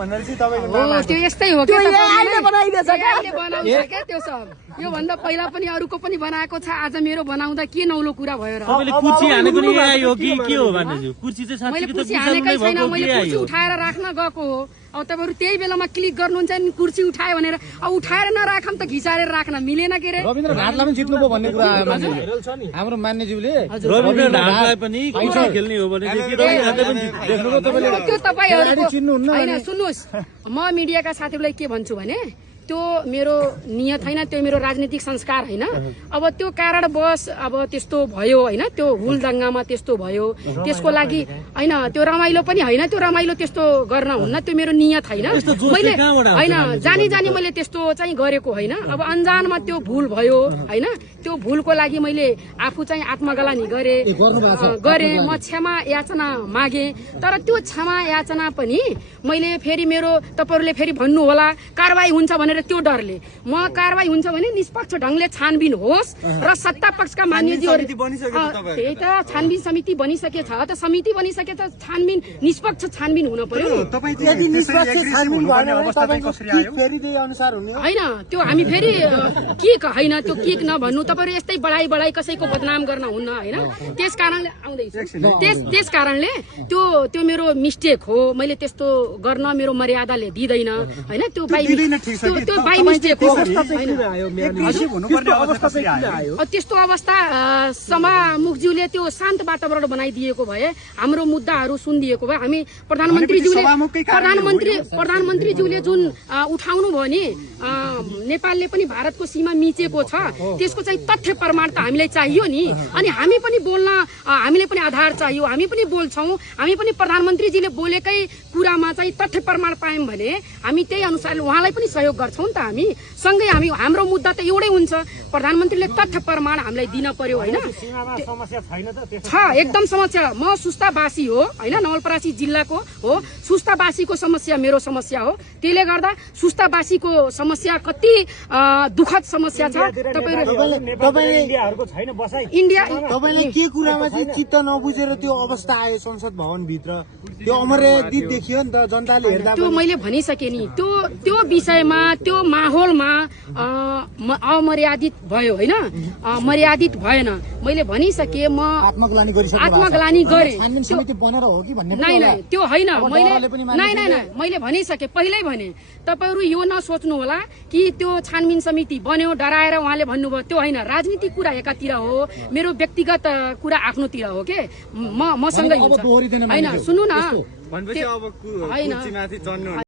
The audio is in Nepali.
भनेपछि तपाईको हो नाम त्यो यस्तै हो के अहिले बनाइदिएछ अहिले बनाउँछ के त्यो सब यो भन्दा पहिला पनि अरूको पनि बनाएको छ आज मेरो बनाउँदा के नौलो कुरा भयो र तपाईँले कुर्सी हानेको नि एआई हो कि के हो भन्दैछु कुर्सी चाहिँ मैले साँच्चै कुर्सी हानेकै छैन मैले कुर्सी उठाएर राख्न गएको हो अब तपाईहरु त्यही बेलामा क्लिक गर्नुहुन्छ नि कुर्सी उठायो भनेर अब उठाएर नराखम त घिसारेर राख्न मिलेन के रे रविन्द्र घाटलाई पनि जित्नु पो भन्ने कुरा आयो मान्छेले हाम्रो मान्यज्यूले रविन्द्र ढाकलाई पनि कुर्सी खेल्ने हो भने रविन्द्र ढाकले पनि देख्नुभयो तपाईँले त्यो तपाईहरुको चिन्नुहुन्न हैन सुन्नुस् म मिडियाका साथीहरुलाई के भन्छु भने त्यो मेरो नियत हैन त्यो मेरो राजनीतिक संस्कार हैन अब त्यो कारणवश अब त्यस्तो भयो हैन त्यो हुलदंगामा त्यस्तो भयो त्यसको लागि हैन त्यो रमाइलो पनि हैन त्यो रमाइलो त्यस्तो गर्न हुन्न त्यो मेरो नियत हैन मैले हैन जानी जानी मैले त्यस्तो चाहिँ गरेको हैन अब अनजानमा त्यो भूल भयो हैन त्यो भूलको लागि मैले आफू चाहिँ आत्मग्लानी गरे म क्षमा याचना मागे तर त्यो क्षमा याचना पनि मैले फेरि मेरो तपाईहरुले फेरि भन्नु होला कारबाही हुन्छ भने त्यो डरले म कारबाही हुन्छ भने निष्पक्ष ढंगले छानबिन होस् र सत्ता पक्षका मान्यज्यूहरु त्यही त छानबिन समिति बनिसकेछ त समिति बनिसकेछ छानबिन निष्पक्ष छानबिन हुन पर्यो यदि निष्पक्ष छानबिन भएन भने तपाईको किक फेरि त्यही अनुसार हुने हो हैन त्यो हामी फेरि किक हैन त्यो किक नभन्नु तपाईहरु यस्तै बढाई कसैको बदनाम गर्न हुन्न हैन त्यसकारणले त्यस कारणले त्यो मेरो मिस्टेक हो मैले त्यस्तो गर्न मेरो मर्यादाले दिदैन हैन त्यो त्यो बाइ मिस्टेक हो त्यस्तो अवस्था सभामुखज्यूले त्यो शान्त वातावरण बनाइदिएको भए हाम्रो मुद्दाहरू सुनिदिएको भए हामी प्रधानमन्त्रीज्यूले जुन उठाउनु भयो नि नेपालले पनि भारतको सीमा मिचेको छ त्यसको चाहिँ तथ्य प्रमाण त हामीलाई चाहियो नि अनि हामी पनि बोल्न हामीले पनि आधार चाहियो हामी पनि बोल्छौं हामी पनि प्रधानमन्त्रीजीले बोलेकै कुरामा चाहिँ तथ्य प्रमाण पायौं भने हामी त्यही अनुसारले उहाँलाई पनि सहयोग गर्छौं नि त हामी सँगै हाम्रो मुद्दा त एउटै हुन्छ प्रधानमन्त्रीले तथ्य प्रमाण हामीलाई दिन पर्यो हैन छ एकदम समस्या म सुस्तावासी हो हैन नवलपरासी जिल्लाको हो सुस्तावासीको समस्या मेरो समस्या हो त्यसले गर्दा सुस्तावासीको समस्या कति दुखद समस्या छ तपाईले के कुरामा चाहिँ चित्त नबुझेर त्यो अवस्था आयो संसद भवन भित्र त्यो अमर्यादित देखियो नि त जनताले हेर्दा त्यो मैले भनिसके नि त्यो विषयमा त्यो माहौलमा अमर्यादित भयो हैन मर्यादित भएन मैले भनिसके म आत्मग्लानी गरे त्यो हैन मैले भनिसके पहिल्यै भने तपाईहरु यो नसोच्नु होला कि त्यो छानबिन समिति बन्यो डराएर उहाँले भन्नुभयो त्यो हैन राजनीतिक कुरा एकातिर हो मेरो व्यक्तिगत कुरा आफ्नोतिर हो के म सँगै हुन्छ हैन सुन्नु न